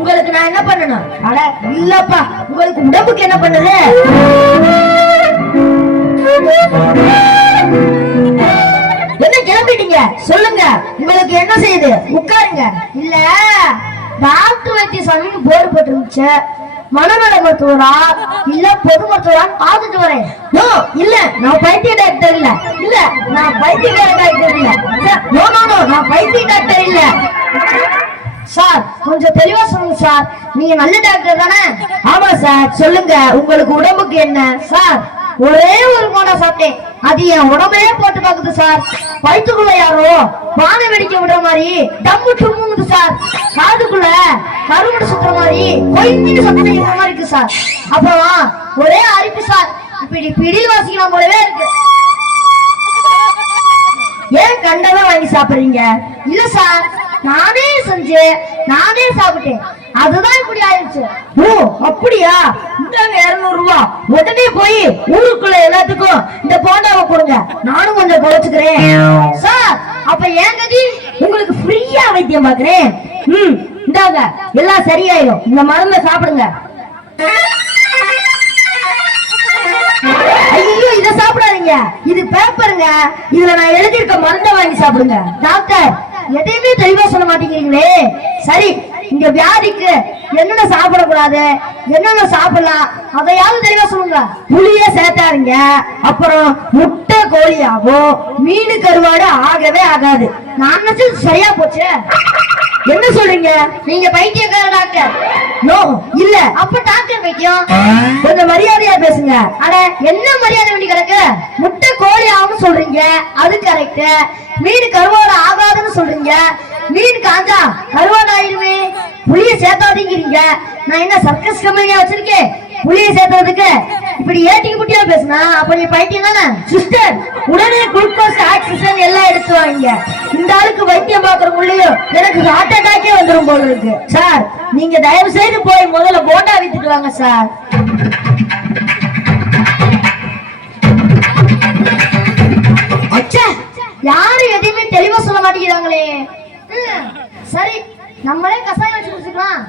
உங்களுக்கு நான் என்ன பண்ணணும்? அட இல்லப்பா, உங்களுக்கு உடம்புக்கு என்ன பண்ணுது? என்ன கிளம்பிட்டீங்க? சொல்லுங்க, உங்களுக்கு என்ன செய்யுது? உட்காருங்க. இல்ல, டாக்டர் வைத்தியசாமின்னு போர்டு போட்டுருந்துச்சு. மனநல மருத்துவரா இல்ல பொது மருத்துவரா பார்த்துட்டு வரேன். இல்ல, நான் பைத்திய டாக்டர் இல்ல. இல்ல, நான் பைத்தியக்கார டாக்டர் இல்ல. நோ நோ நோ, நான் பைத்திய டாக்டர் இல்ல. சார், கொஞ்சம் தெளிவா சொல்லுங்க சார். நீங்க நல்ல டாக்டர் தானே? ஆமா சார். சொல்லுங்க, உங்களுக்கு உடம்புக்கு என்ன? சார், ஒரே ஒரு மோடா சாப்பிட்டேன், அது என் உடம்பையே போட்டு பாக்குது சார். வயிற்றுக்குள்ள யாரோ பானை வெடிக்க விடுற மாதிரி டம்மு டும்முங்குது சார். காதுக்குள்ள கருவடை சுத்துற மாதிரி கொய்ன்னு சத்தம் இருக்கிற மாதிரி இருக்கு சார். அப்புறம் ஒரே அரிப்பு சார். இப்படி பிடி வாசிக்கலாம் போலவே இருக்கு. ஏன் கண்டதான் வாங்கி சாப்பிடுறீங்க? இல்ல சார், நானே செஞ்சு நானே சாப்பிட்டேன், அதுதான் இப்படி ஆயிடுச்சு. ஓ அப்படியா? இந்தாங்க 200 ரூபாய். உடனே போய் ஊருக்குள்ள எல்லாத்துக்கும் இந்த போண்டாவை கொடுங்க, நானும் கொஞ்சம் குறைச்சுக்கிறேன். சார், அப்ப ஏன் கதி? உங்களுக்கு ஃப்ரீயா வைத்தியம் பாக்குறேன். இந்தாங்க, எல்லாம் சரியாயிடும். இந்த மருந்தை சாப்பிடுங்க. ஐயோ, இத சாப்பிடாதீங்க, இது பேப்பருங்க. இதுல நான் எழுதியிருக்க மருந்தை வாங்கி சாப்பிடுங்க. டாக்டர், எதையுமே தெளிவா சொல்ல மாட்டேங்கிறீங்களே. சரி, இங்க வியாதிக்கு என்னென்ன சாப்பிடக்கூடாது, என்னென்ன சாப்பிடலாம், அதையாவது தெளிவா சொல்லுங்க. புளிய சேர்த்தாருங்க, அப்புறம் முட்டை கோழியாகும், மீன் கருவாடு ஆகவே ஆகாது. நான் நினைச்சது சரியா போச்சு. என்ன சொல்றீங்க? நீங்க பைத்தியக்கார டாக்டர்? நோ, இல்ல. அப்ப டாக்டர் பைத்தியம். கொஞ்சம் மரியாதையா பேசுங்க. அட, என்ன மரியாதை வேண்டி கிடக்கு? முட்டை கோழி ஆகும் சொல்றீங்க, அது கரெக்ட். மீன் கருவாடு ஆகாதுன்னு சொல்றீங்க, மீன் காஞ்சா கருவாடு ஆயிருமே. புளிய சேர்த்தாதீங்கிறீங்க. நான் என்ன சர்க்கஸ் கம்பெனியா வச்சிருக்கேன் புளிய சேர்த்ததுக்கு? இப்படி ஏட்டிக்கு முட்டியா பேசுனா அப்ப நீ பைத்தியம் தானே? சிஸ்டர், உடனே குளுக்கோஸ் ஆக்சிஜன் எல்லாம் எடுத்து வாங்க. இந்த ஆளுக்கு வைத்தியம் பாக்குறவங்களையும் எனக்கு ஹார்ட் அட்டாக்கே வந்துடும் போல இருக்கு. சார், நீங்க தயவு செய்து போய் முதல்ல போண்டா வித்துட்டு வாங்க சார். யாரும் எதையுமே தெளிவா சொல்ல மாட்டேங்கிறாங்களே. சரி, நம்மளே கசாயம் வச்சு குடிச்சுக்கலாம்.